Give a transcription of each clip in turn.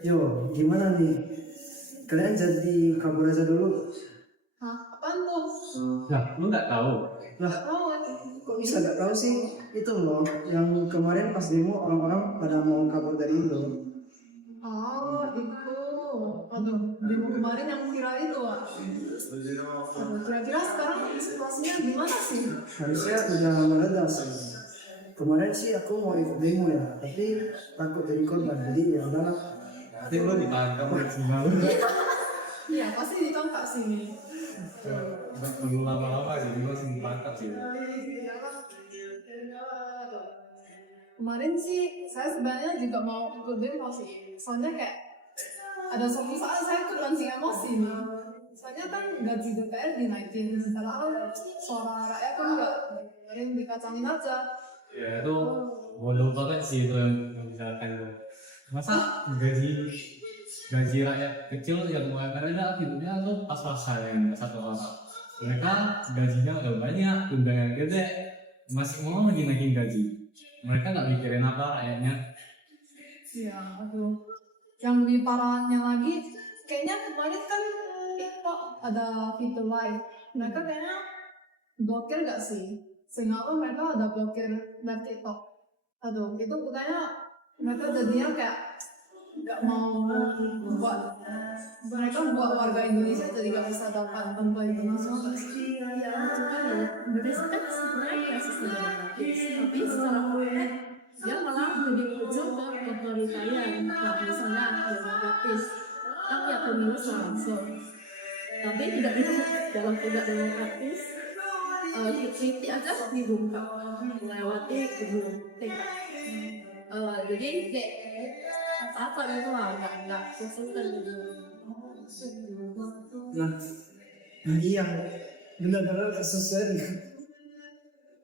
Yo, gimana nih? Kalian jadi kabur aja dulu. Hah? Apaan tuh? Nah, lu nggak tahu? Lah, Oh, kok bisa gak tahu sih? Itu loh, yang kemarin pas demo orang-orang pada mau kabur dari Indo. oh itu. Aduh, demo kemarin yang viral itu, Wak. Aduh, kira-kira sekarang situasinya gimana sih? Harusnya udah mereda sih. Kemarin sih aku mau ikut demo ya, tapi takut jadi korban. Jadi ya udahlah. Nanti lu ditangkap semua lu. Iya, pasti ditangkap sini. Nggak perlu lama-lama jadi lu langsung ditangkap sih. Kemarin sih saya sebenarnya juga mau ikut demo sih. Soalnya kayak ada suatu saat saya tuh langsung emosi nih. Soalnya kan gaji DPR dinaikin, padahal suara rakyat kan nggak dengerin, dikacangin aja. Ya itu bodoh banget sih itu yang misalkan lu. Masa gaji rakyat kecil yang UMR ada hidupnya tuh pas-pasan yang satu orang. Mereka gajinya udah banyak, tunjangan gede, masih mau dinaikin gaji. Mereka nggak mikirin apa rakyatnya. Iya, aduh. Yang lebih parahnya lagi, kayaknya kemarin kan TikTok ada fitur live. Mereka kayaknya blokir gak sih? Sehingga mereka ada blokir live TikTok. Aduh, itu kayaknya mereka jadinya kayak gak mau buat warga Indonesia jadi gak bisa dapat bantuan internasional gak sih? Iya, cuman ya Indonesia kan sebenarnya sistem demokratis, tapi secara konkret dia malah lebih muncul ke otoritarian. Nah, misalnya demokratis, kan ya pemilu langsung, tapi tidak itu dalam tidak demokratis. Kritik aja dibuka melewati gedung TK. Jadi kayak apa itu lah nggak konsisten gitu. Nah, ini yang benar-benar gak sesuai dengan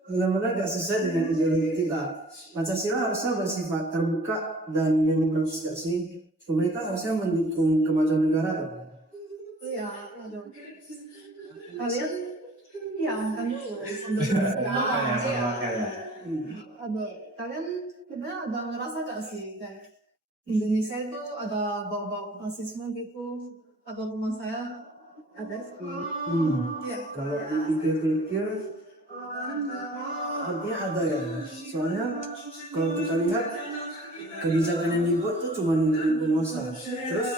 benar-benar gak sesuai dengan ideologi kita. Pancasila harusnya bersifat terbuka dan demokratis gak sih? Pemerintah harusnya mendukung kemajuan negara. Iya, aduh. Kalian, iya kan dulu Sama kayak. aduh, kalian sebenarnya ada ngerasa gak sih kayak Indonesia itu ada bau-bau rasisme gitu? Atau teman saya ada sih. Iya. Kalau dipikir-pikir, artinya ada ya. Soalnya kalau kita lihat kebijakan yang dibuat tuh cuma untuk penguasa. Terus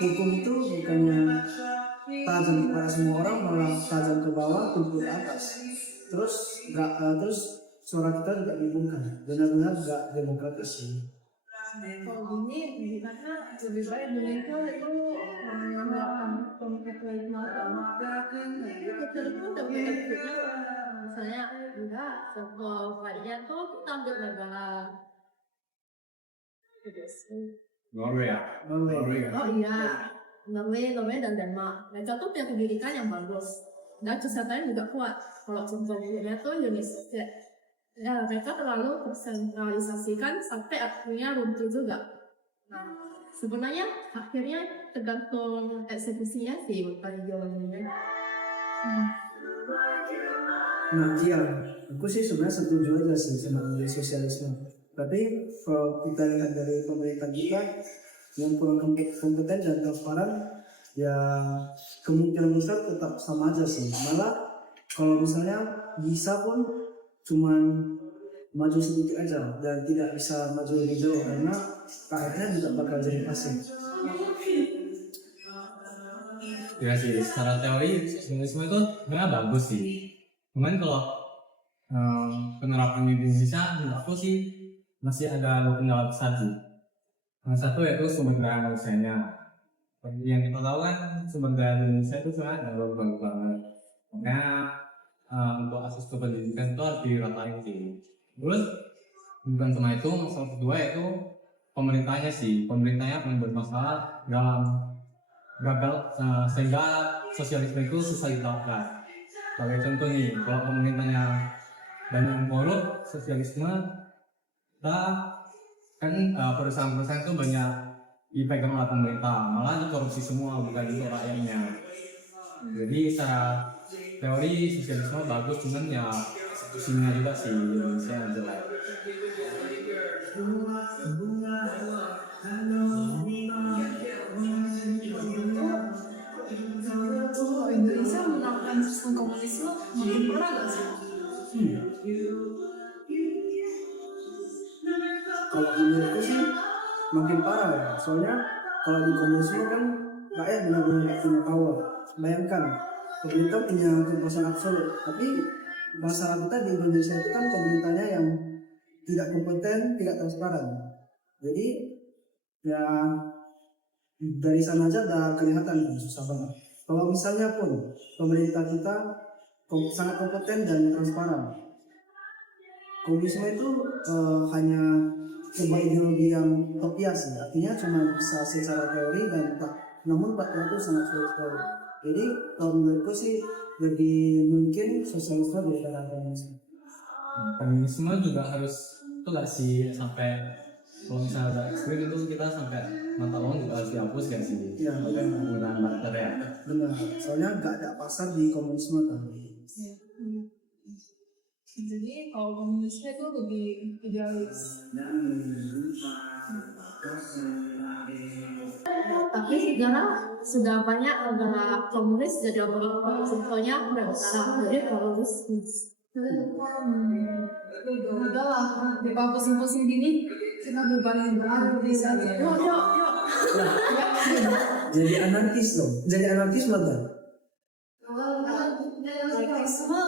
hukum itu bukannya tajam kepada semua orang, malah tajam ke bawah, tumpul ke atas. Terus suara kita juga dibungkam. Benar-benar gak demokratis sih. Kalau gini, karena lebih baik Indonesia itu melakukan pemerintahan Betul itu udah bentuknya, misalnya enggak semua varian tuh kita ambil negara. Norway ya? Norway ya? Oh iya, Norway dan Denmark. Mereka tuh punya pendidikan yang bagus dan kesehatannya juga kuat. Kalau contoh buruknya tuh Indonesia, ya mereka terlalu tersentralisasikan sampai akhirnya runtuh juga. Nah, sebenarnya akhirnya tergantung eksekusinya sih bukan ideologinya. Nah iya, aku sih sebenarnya setuju aja sih sama sosialisme. Tapi kalau kita lihat dari pemerintah kita yang kurang kompeten dan transparan, ya kemungkinan besar tetap sama aja sih. Malah kalau misalnya bisa pun cuman maju sedikit aja dan tidak bisa maju lebih jauh karena rakyatnya juga bakal jadi pasif. Ya sih, secara teori sosialisme itu sebenarnya bagus sih. Cuman kalau penerapan di Indonesia menurut aku sih masih ada kendala besar sih. Yang satu yaitu sumber daya manusianya. Yang kita tahu kan sumber daya Indonesia itu sebenarnya ada bagus banget. Makanya untuk akses ke pendidikan itu harus diratain sih. Terus bukan cuma itu, masalah kedua yaitu pemerintahnya sih. Pemerintahnya yang bermasalah dalam gagal sehingga sosialisme itu susah diterapkan. Sebagai contoh nih, kalau pemerintahnya banyak korup, sosialisme kita kan perusahaan-perusahaan itu banyak dipegang oleh pemerintah, malah itu korupsi semua, bukan untuk rakyatnya. Jadi secara teori sosialisme bagus, cuman ya eksekusinya juga sih Indonesia yang jelek. sih makin parah ya. Soalnya kalau di komunisme kan rakyat benar-benar nggak punya power. Bayangkan pemerintah punya kekuasaan absolut, tapi masalah kita di Indonesia itu kan pemerintahnya yang tidak kompeten, tidak transparan. Jadi ya dari sana aja udah kelihatan susah banget. Kalau misalnya pun pemerintah kita sangat kompeten dan transparan, komunisme itu hanya sebuah ideologi yang utopias ya. Artinya cuma bisa secara teori dan namun prakteknya itu sangat sulit sekali. Jadi kalau menurutku sih lebih mungkin sosialisme daripada komunisme. Komunisme juga harus itu nggak sih sampai kalau misalnya ada ekstrim itu kita sampai mata uang juga harus dihapus kan sih? Iya, penggunaan barter ya. benar. Soalnya nggak ada pasar di komunisme kan. Iya. Jadi kalau komunisme itu lebih idealis. Tapi sekarang sudah banyak negara komunis jadi contohnya Korea Utara, jadi komunis. Udah lah, di pusing-pusing gini kita bubarin Indonesia aja. Yuk. Jadi anarkis loh. Jadi anarkis mana? Anarkisme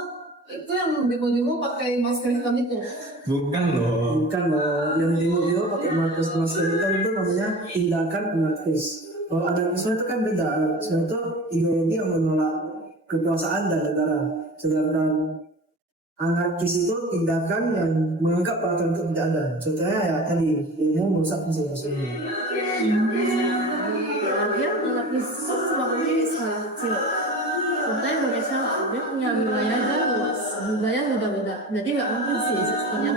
itu yang demo-demo pakai masker hitam itu. Bukan loh. Bukan loh, yang demo pakai masker hitam itu namanya tindakan anarkis. Kalau anarkisme itu kan beda. Anarkisme itu ideologi yang menolak kekuasaan dan negara. Sedangkan anarkis itu tindakan yang menganggap peraturan itu tidak ada. Contohnya ya tadi, demo merusak mesin-mesin. Dia anarkis sebenarnya sangat kecil. Contohnya Indonesia dia punya wilayahnya luas, wilayah beda-beda. Jadi nggak mungkin sih sistemnya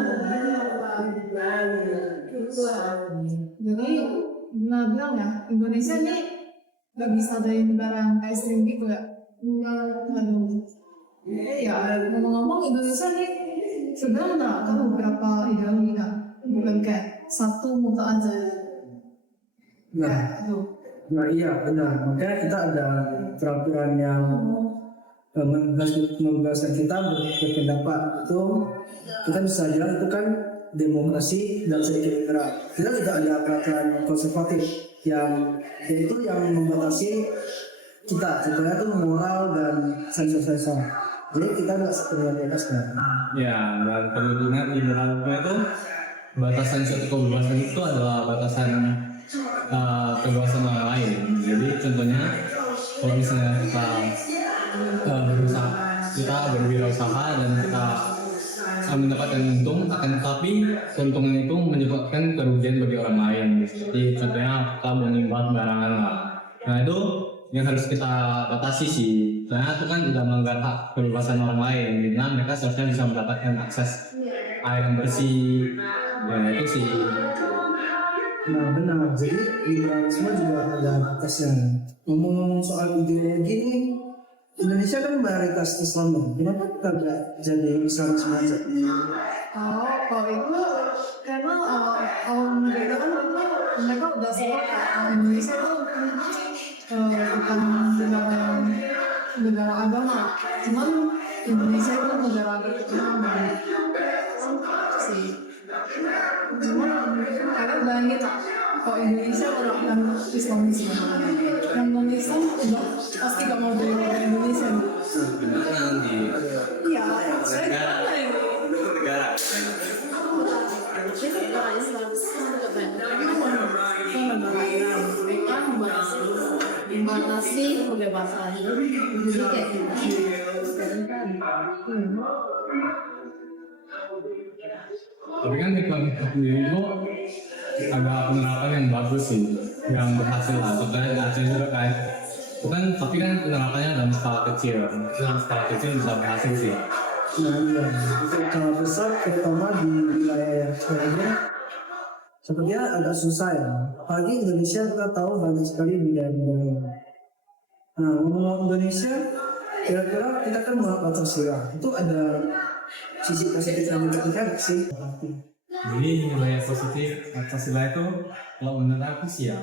Jadi benar bilang ya, Indonesia ini nggak bisa dari negara yang kayak ekstrim gitu ya. Aduh. Ya, ngomong-ngomong Indonesia ini sebenarnya menerapkan beberapa ideologi kan, bukan kayak satu muka aja. Nah iya benar, makanya kita ada peraturan yang membebaskan kita berpendapat. Itu kita bisa bilang itu kan demokrasi dan sedikit liberal. Kita juga ada peraturan konservatif yang yaitu yang membatasi kita, contohnya itu moral dan sensor-sensor. Jadi kita nggak sepenuhnya bebas kan. Ya, dan perlu diingat liberalisme itu batasan suatu kebebasan itu adalah batasan kebebasan orang lain. Jadi contohnya kalau misalnya kita berusaha, kita berwirausaha dan kita mendapatkan untung, akan tetapi keuntungan itu menyebabkan kerugian bagi orang lain. Seperti contohnya kita menyimpang sembarangan lah. Nah itu yang harus kita batasi sih. Soalnya itu kan udah melanggar hak kebebasan orang lain. Karena mereka seharusnya bisa mendapatkan akses air yang bersih. Ya itu sih. Nah benar, jadi liberalisme juga ada batasnya. Ngomong soal ideologi ini, Indonesia kan mayoritas Islam nih. Kenapa kita nggak jadi Islamisme aja? Oh, kalau itu karena mereka kan mereka udah sepakat Indonesia itu bukan negara agama, cuman Indonesia itu negara beragama sih. Cuman kalian bayangin kalau Indonesia menerapkan Islamisme, yang non-Islam udah pasti gak mau dari negara Indonesia. Beneran di Iya, saya gimana ini? negara. Jadi negara Islam juga banyak negara Islam mereka membatasi kebebasan jadi kayak gitu. Tapi kan Islam sendiri itu ada penerapan yang bagus sih, yang berhasil lah. Contohnya di Aceh juga kan, itu kan tapi kan penerapannya dalam skala kecil. Dalam skala kecil bisa berhasil sih. Nah iya, untuk skala besar terutama di wilayah yang kayaknya sepertinya agak susah ya. Apalagi Indonesia kita tahu banyak sekali budaya-budaya. Nah ngomong Indonesia, kira-kira kita kan mau Pancasila. Itu ada sisi positif dan negatifnya nggak sih? Jadi nilai positif Pancasila itu kalau menurut aku sih ya,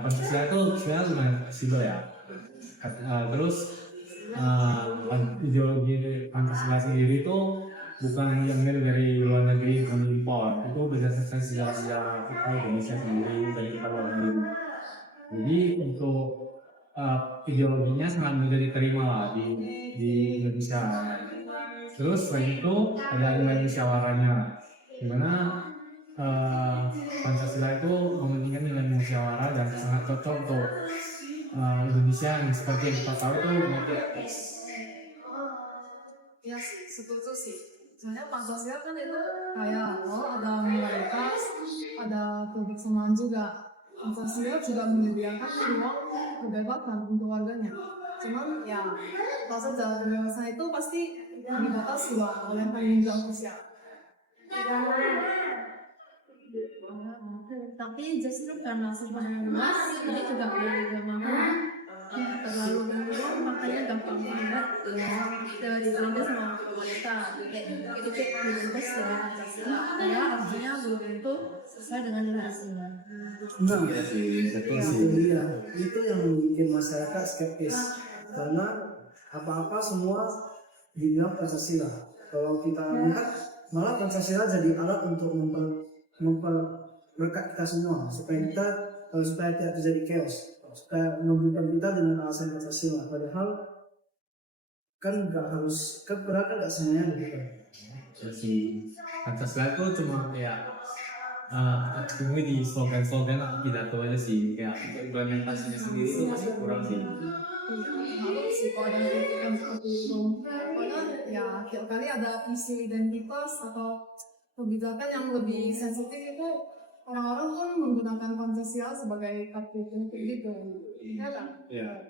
Pancasila itu sebenarnya lumayan fleksibel ya. Terus ideologi Pancasila sendiri itu bukan yang dari luar negeri mengimpor, itu berdasarkan sejarah-sejarah kita Indonesia sendiri dari luar negeri. Jadi untuk ideologinya sangat mudah diterima lah di Indonesia. Terus selain itu ada nilai musyawarahnya, dimana Pancasila itu mementingkan nilai musyawarah dan sangat cocok untuk Indonesia yang seperti yang kita tahu itu multi etnis. Ya sih, setuju sih. Soalnya Pancasila kan itu kayak ada moralitas, ada kebersamaan juga. Pancasila juga menyediakan ruang kebebasan untuk warganya. Cuman ya, kalau saja kebebasan itu pasti dibatasi oleh tanggung jawab sosial. Tapi justru karena sebenarnya luas, jadi juga beragamakan terlalu menurun, makanya gampang banget diambil sama pemerintah. Itu dibentuk secara Pancasila, karena artinya belum tentu sesuai dengan nilai aslinya. Nah, Iya sih, betul itu sih. dia. Itu yang bikin masyarakat skeptis karena apa-apa semua dibilang Pancasila. Kalau kita lihat malah Pancasila jadi alat untuk memperlekat kita semua supaya tidak terjadi chaos, supaya menumbuhkan kita dengan alasan Pancasila. Padahal kan nggak harus, padahal kan nggak semuanya begitu. Jadi Pancasila itu cuma kayak cuma di slogan-slogan atau pidato aja sih, kayak untuk implementasinya sendiri itu masih kurang sih. Kalau sih kalau ada yang seperti itu, pokoknya ya tiap kali ada isu identitas atau kebijakan yang lebih sensitif itu orang-orang pun menggunakan Pancasila sebagai kartu politik gitu. Ya kan? Iya.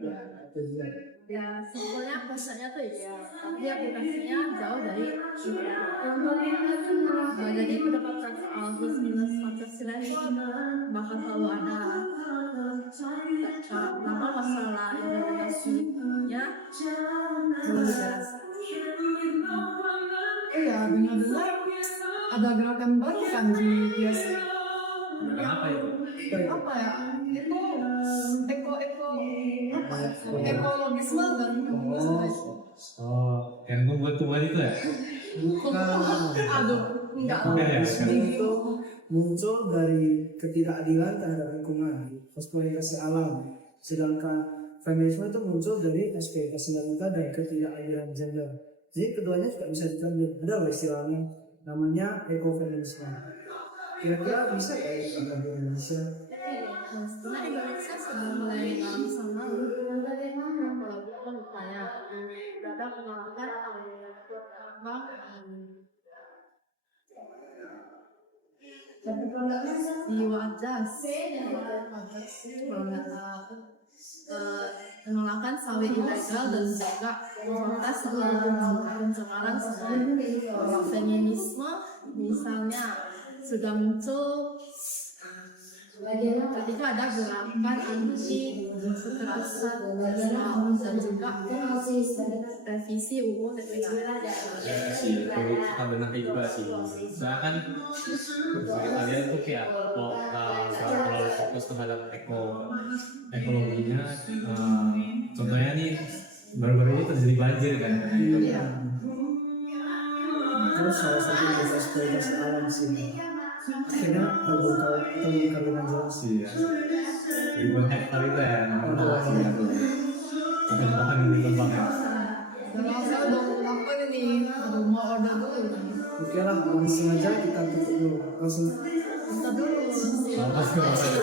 Itu dia. Ya sebetulnya konsepnya tuh ya, tapi aplikasinya jauh dari ideal. Jadi mendapatkan plus minus Pancasila ini bakal selalu ada. Nama masalah implementasinya belum jelas. Iya, dengar-dengar ada gerakan baru kan di PSC. Kenapa itu? Apa ya? Itu ekologisme dan komunisme. Yang membuat tumbuhan itu ya? Bukan. Aduh, enggak. Bukan ya? Itu muncul dari ketidakadilan terhadap lingkungan, eksploitasi alam. Sedangkan feminisme itu muncul dari eksploitasi wanita dan ketidakadilan gender. Jadi keduanya juga bisa diambil. Ada loh istilahnya, namanya ekofeminisme. Kira-kira bisa ya kita di Indonesia? Sebenarnya Indonesia sudah mulai dalam sana. Kalau kita misalnya ada penolakan di Wajas penolakan sawit ilegal dan juga protes pencemaran sungai. Feminisme misalnya sudah muncul ketika ada gerakan anti kekerasan seksual dan juga revisi UU TPK. Ya sih, itu kita benahi juga sih. Soalnya kan kalian tuh kayak kalau terlalu fokus terhadap ekologinya. Contohnya nih baru-baru ini terjadi banjir kan. Iya. Terus salah satu dari eksploitasi alam sih. Akhirnya terbongkar dengan jelas. Iya. Ribuan hektar itu ya. Bukan yang ditebang ya. Dan saya udah apa ini? Aduh, mau order dulu. Oke lah, langsung aja kita tutup dulu. Langsung. Bentar dulu. Apa sih maksudnya?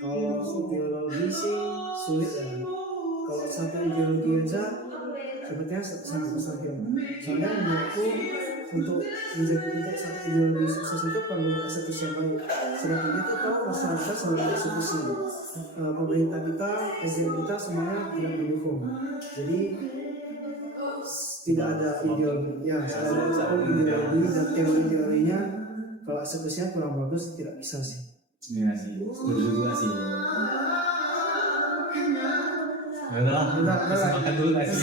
Kalau ideologi sih sulit ya. Kalau satu ideologi aja sepertinya sangat mustahil. Soalnya menurutku untuk satu ideologi sukses itu perlu eksekusi yang baik. Sedangkan itu tahu masyarakat selalu eksekusi. Pemerintah kita, SDM kita semuanya tidak mendukung. Jadi tidak ada ideologi. Ya, ada ideologi dan teori-teorinya. Kalau eksekusinya kurang bagus tidak bisa sih. Iya sih, setuju juga sih. Udah lah, makan dulu guys.